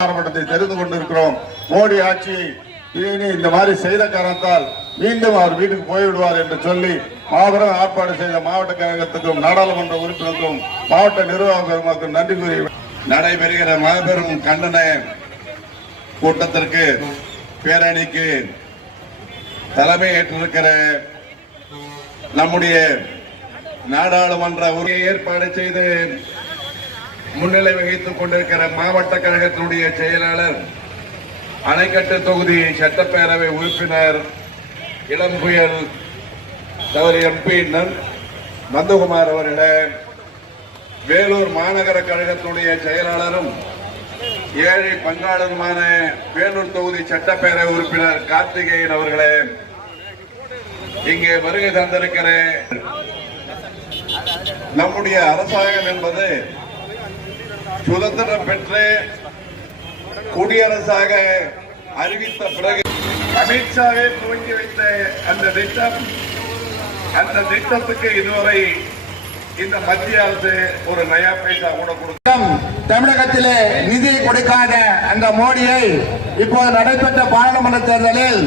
ஆரம்பத்தை தெரிந்து கொண்டிருக்கிறோம். மோடி ஆட்சி இனி இந்த மாதிரி செய்த காரணத்தால் மீண்டும் அவர் வீட்டுக்கு போய்விடுவார் என்று சொல்லி மாபெரும் ஏற்பாடு செய்த மாவட்ட கழகத்துக்கும் நாடாளுமன்ற உறுப்பினருக்கும் மாவட்ட நிர்வாக நன்றி கூறி நடைபெறுகிற மாபெரும் கண்டன கூட்டத்திற்கு பேரணிக்கு தலைமை ஏற்றிருக்கிற நம்முடைய நாடாளுமன்ற உரையை ஏற்பாடு செய்து முன்னிலை வகித்துக் கொண்டிருக்கிற மாவட்ட கழகத்தினுடைய செயலாளர் அணைக்கட்டு தொகுதி சட்டப்பேரவை உறுப்பினர் இளம்புயல் தவறு எம்பி நந்தகுமார் அவர்களே வேலூர் மாநகர கழகத்தினுடைய செயலாளரும் ஏழை பங்காளருமான வேலூர் தொகுதி சட்டப்பேரவை உறுப்பினர் கார்த்திகேயன் அவர்களே இங்கே வருகை தந்திருக்கிற நம்முடைய அரசாங்கம் என்பது சுதந்திரம் பெற்று குடியரசாக அறிவித்த பிறகு அமித்ஷாவே துவங்கி வைத்த அந்த திட்டம் அந்த திட்டத்துக்கு இதுவரை இந்த மத்திய அரசு ஒரு நயா பைசா கூட கொடுக்கும் தமிழகத்திலே நிதி கொடுக்காத அந்த மோடியை இப்போது நடைபெற்ற பாராளுமன்ற தேர்தலில்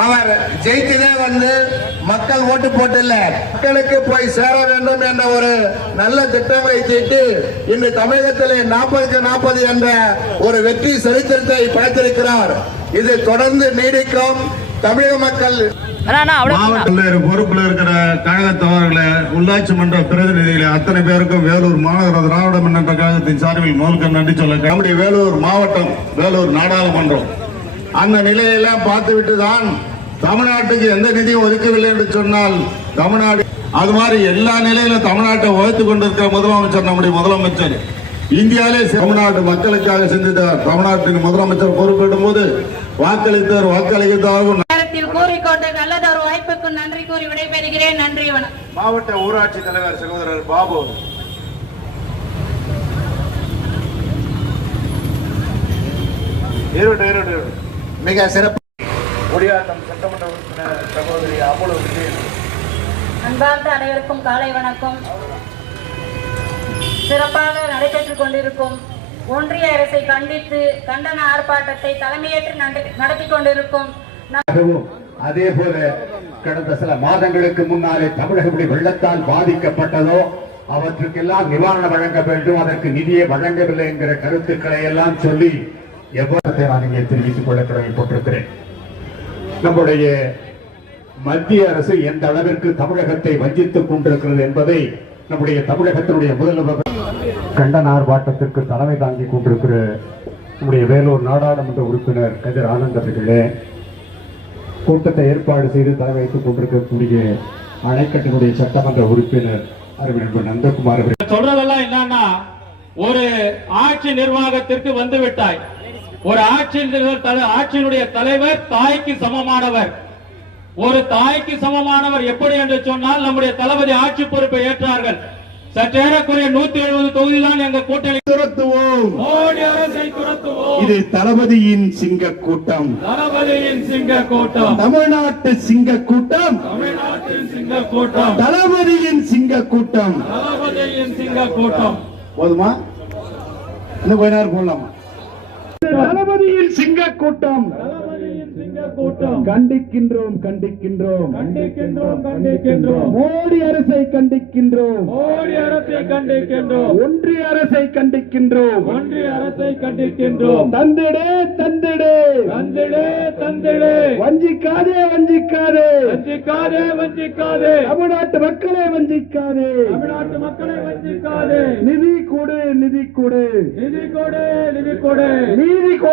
அவர் ஜெயித்ததே வந்து மக்கள் ஓட்டு போட்டில்ல. மக்களுக்கு போய் சேர வேண்டும் என்ற ஒரு நல்ல திட்டங்களை தீட்டி இன்று தமிழகத்திலே நாற்பதுக்கு நாற்பது என்ற ஒரு வெற்றி சரித்திரத்தை படைத்திருக்கிறார். இது தொடர்ந்து நீடிக்கும். தமிழக மக்கள் அண்ணா அண்ணா அப்படியே பல்வேறு பொறுப்பில் இருக்கிற கழக தோழர்களே உள்ளாட்சி மன்ற பிரதிநிதிகளே அத்தனை பேருக்கும் வேலூர் மாநகர திராவிட முன்னேற்ற கழகத்தின் சார்பில் முதல்க நன்றி சொல்ல நம்முடைய வேலூர் மாவட்டம் வேலூர் நாடாளுமன்றம். அந்த நிலையெல்லாம் பார்த்துவிட்டு தான் தமிழ்நாட்டுக்கு எந்த நிதியும் ஒதுக்கவில்லை என்று சொன்னால் தமிழ்நாடு அது மாதிரி எல்லா நிலையிலும் தமிழ்நாட்டை வகுத்துக் கொண்டிருக்கிற முதலமைச்சர் நம்முடைய முதலமைச்சர். இந்தியாவிலே தமிழ்நாட்டு மக்களுக்காக செஞ்சதார் தமிழ்நாட்டின் முதலமைச்சர் பொறுப்பேற்றும் போது வாக்களித்தவர் வாக்களித்ததாகவும் நேரத்தில் கூறிக்கொண்டு நல்லதொரு வாய்ப்புக்கு நன்றி கூறி விடைபெறுகிறேன். நன்றி வணக்கம். மாவட்ட ஊராட்சி தலைவர் சகோதரர் பாபு. ஈரோடு ஈரோடு. மிக சிறப்பு. குடியாத்தம் சட்டமன்ற உறுப்பினர் சகோதரி அமுலு விஜயன். அன்பார்ந்த அனைவருக்கும் காலை வணக்கம். சிறப்பாக நடைபெற்றுக் கொண்டிருக்கும் ஒன்றிய அரசை கண்டித்து கண்டன ஆர்ப்பாட்டத்தை தலைமையேற்று நட- நடத்தி கொண்டிருக்கும் அதே போல கடந்த சில மாதங்களுக்கு முன்னாலே எப்படி வெள்ளத்தால் பாதிக்கப்பட்டதோ அவற்றுக்கெல்லாம் நிவாரணம் வழங்க வேண்டும் அதற்கு நிதியை வழங்கவில்லை என்கிற கருத்துக்களை எல்லாம் சொல்லி எவ்வாறு நான் இங்கே தெரிவித்துக் கொள்ள கடமைப்பட்டிருக்கிறேன் நம்முடைய மத்திய அரசு எந்த அளவிற்கு தமிழகத்தை வஞ்சித்துக் கொண்டிருக்கிறது என்பதை நம்முடைய தமிழகத்தினுடைய முதல்வர் கண்டனார் வாட்டத்திற்கு தலைமை தாங்கிக் கொண்டிருக்கிற நம்முடைய வேலூர் நாடாளுமன்ற உறுப்பினர் கதிர் ஆனந்த் அவர்களே கூட்டத்தை ஏற்பாடு செய்து தலை வைத்துக் கொண்டிருக்கக்கூடிய அணைக்கட்டினுடைய சட்டமன்ற உறுப்பினர் அறிவிப்பு நந்தகுமார் அவர்கள். சொல்றதெல்லாம் என்னன்னா ஒரு ஆட்சி நிர்வாகத்திற்கு வந்துவிட்டாய் ஒரு ஆட்சி நிர்வாக தலை- ஆட்சியினுடைய தலைவர் தாய்க்கு சமமானவர். ஒரு தாய்க்கு சமமானவர் எப்படி என்று சொன்னால் நம்முடைய தளபதி ஆட்சி பொறுப்பை ஏற்றார்கள். சற்றேறக்குறைய நூத்தி எழுபது தொகுதி தான் எங்க கூட்டணி துரத்துவோம். மோடி அரசை துரத்துவோம். இது தளபதியின் சிங்க கூட்டம். தளபதியின் சிங்க கூட்டம். தமிழ்நாட்டு சிங்க கூட்டம். தமிழ்நாட்டின் சிங்க கூட்டம். தளபதியின் சிங்க கூட்டம். தளபதியின் சிங்க கூட்டம். போதுமா? இன்னும் கொஞ்ச நேரம் போடலாமா? தளபதியின் சிங்க கூட்டம். கூட்டம் கண்டிக்கின்றோம் கண்டிக்கின்றோம். கண்டிக்கின்றோம் கண்டிக்கின்றோம். மோடி அரசை கண்டிக்கின்றோம். மோடி அரசை கண்டிக்கின்றோம். ஒன்றிய அரசை கண்டிக்கின்றோம். ஒன்றிய அரசை கண்டிக்கின்றோம். தந்திடு தந்திடு. தந்திடு தந்திடு. வஞ்சிக்காதே வஞ்சிக்காதே. வஞ்சிக்காதே வஞ்சிக்காதே. தமிழ்நாட்டு மக்களை வஞ்சிக்காதே. தமிழ்நாட்டு மக்களை வஞ்சிக்காதே. நிதி கொடு நிதி கொடு. நிதி கொடு நிதி கொடு. நீதி கொடு.